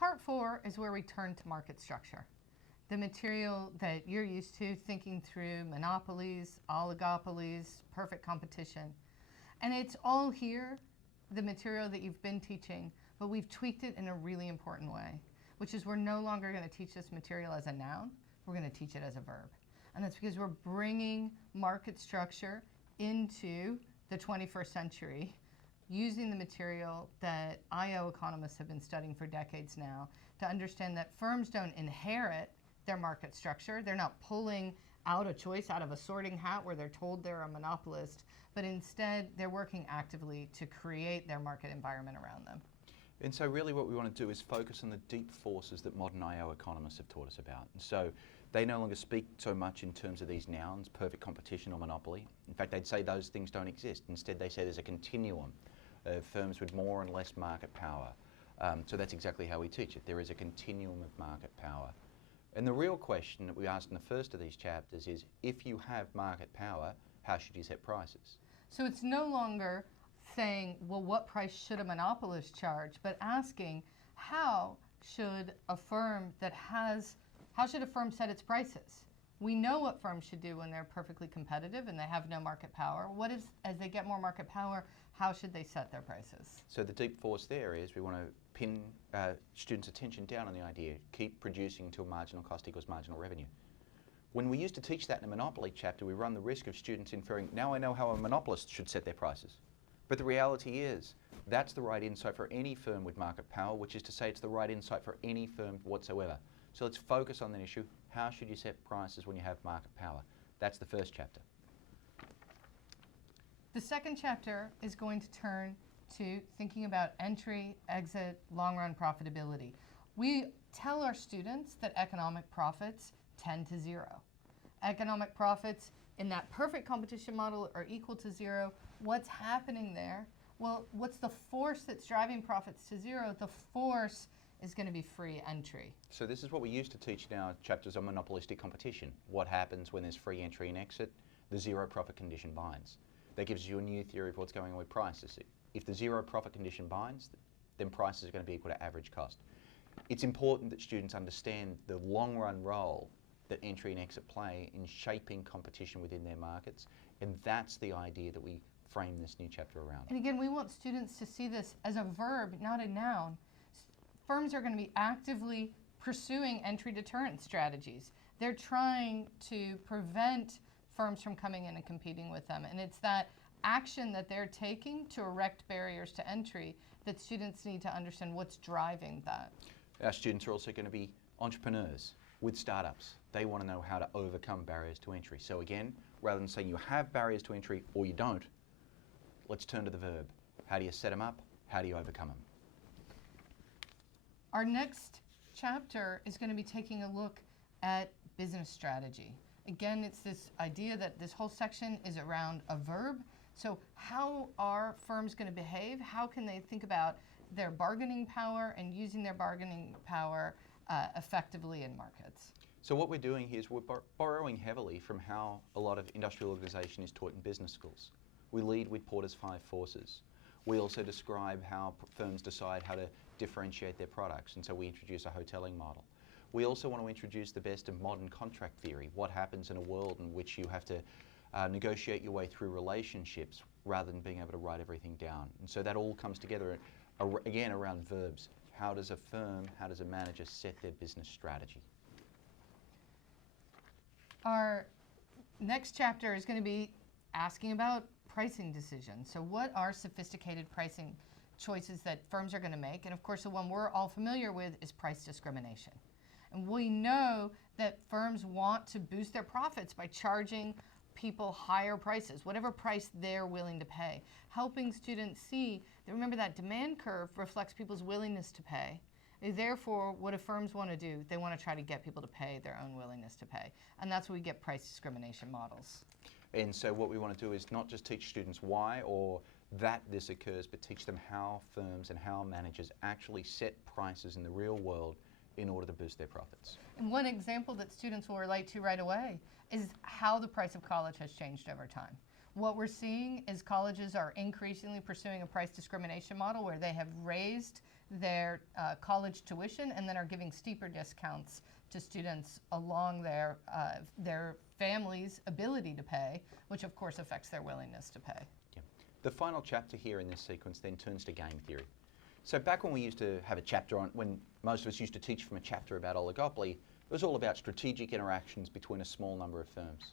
Part 4 is where we turn to market structure. The material that you're used to thinking through monopolies, oligopolies, perfect competition. And it's all here, the material that you've been teaching, but we've tweaked it in a really important way, which is we're no longer going to teach this material as a noun, we're going to teach it as a verb. And that's because we're bringing market structure into the 21st century using the material that IO economists have been studying for decades now to understand that firms don't inherit their market structure. They're not pulling out a choice out of a sorting hat where they're told they're a monopolist, but instead they're working actively to create their market environment around them. And so really what we want to do is focus on the deep forces that modern IO economists have taught us about. And so they no longer speak so much in terms of these nouns, perfect competition or monopoly. In fact, they'd say those things don't exist. Instead, they say there's a continuum of firms with more and less market power. So that's exactly how we teach it. There is a continuum of market power. And the real question that we asked in the first of these chapters is, if you have market power, how should you set prices? So it's no longer saying, well, what price should a monopolist charge, but asking, how should a firm set its prices? We know what firms should do when they're perfectly competitive and they have no market power. What is, as they get more market power, how should they set their prices? So the deep force there is we want to pin students' attention down on the idea, keep producing until marginal cost equals marginal revenue. When we used to teach that in a monopoly chapter, we run the risk of students inferring, now I know how a monopolist should set their prices. But the reality is, that's the right insight for any firm with market power, which is to say it's the right insight for any firm whatsoever. So let's focus on that issue. How should you set prices when you have market power? That's the first chapter. The second chapter is going to turn to thinking about entry, exit, long-run profitability. We tell our students that economic profits tend to zero. Economic profits in that perfect competition model are equal to zero. What's happening there? Well, what's the force that's driving profits to zero? The force is going to be free entry. So this is what we used to teach in our chapters on monopolistic competition. What happens when there's free entry and exit? The zero profit condition binds. That gives you a new theory of what's going on with prices. If the zero profit condition binds, then prices are going to be equal to average cost. It's important that students understand the long run role that entry and exit play in shaping competition within their markets, and that's the idea that we frame this new chapter around. And again, we want students to see this as a verb, not a noun. Firms are going to be actively pursuing entry deterrent strategies. They're trying to prevent firms from coming in and competing with them, and it's that action that they're taking to erect barriers to entry that students need to understand what's driving that. Our students are also going to be entrepreneurs with startups. They want to know how to overcome barriers to entry. So again, rather than saying you have barriers to entry or you don't, let's turn to the verb. How do you set them up? How do you overcome them? Our next chapter is going to be taking a look at business strategy. Again, it's this idea that this whole section is around a verb. So how are firms going to behave? How can they think about their bargaining power and using their bargaining power effectively in markets? So what we're doing here is we're borrowing heavily from how a lot of industrial organization is taught in business schools. We lead with Porter's 5 forces. We also describe how firms decide how to differentiate their products, and so we introduce a hoteling model. We also want to introduce the best of modern contract theory, what happens in a world in which you have to negotiate your way through relationships rather than being able to write everything down. And so that all comes together, again, around verbs. How does a firm, how does a manager set their business strategy? Our next chapter is going to be asking about pricing decisions. So what are sophisticated pricing choices that firms are going to make? And of course, the one we're all familiar with is price discrimination. And we know that firms want to boost their profits by charging people higher prices, whatever price they're willing to pay. Helping students see that, remember, that demand curve reflects people's willingness to pay. Therefore, what do firms want to do? They want to try to get people to pay their own willingness to pay. And that's where we get price discrimination models. And so what we want to do is not just teach students why or that this occurs, but teach them how firms and how managers actually set prices in the real world in order to boost their profits. And one example that students will relate to right away is how the price of college has changed over time. What we're seeing is colleges are increasingly pursuing a price discrimination model where they have raised their college tuition and then are giving steeper discounts to students along their family's ability to pay, which of course affects their willingness to pay. Yeah. The final chapter here in this sequence then turns to game theory. So back when we used to have a chapter on, when most of us used to teach from a chapter about oligopoly, it was all about strategic interactions between a small number of firms.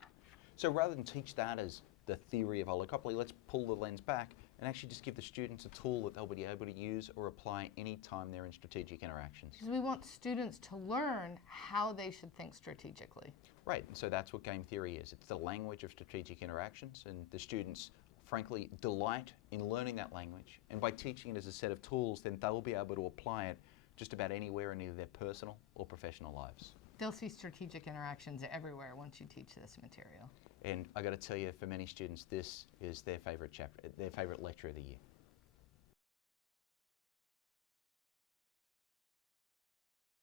So rather than teach that as the theory of oligopoly, let's pull the lens back and actually just give the students a tool that they'll be able to use or apply any time they're in strategic interactions. Because we want students to learn how they should think strategically. Right, and so that's what game theory is. It's the language of strategic interactions, and the students, frankly, delight in learning that language. And by teaching it as a set of tools, then they'll be able to apply it just about anywhere in either their personal or professional lives. They'll see strategic interactions everywhere once you teach this material. And I got to tell you, for many students, this is their favorite chapter, their favorite lecture of the year.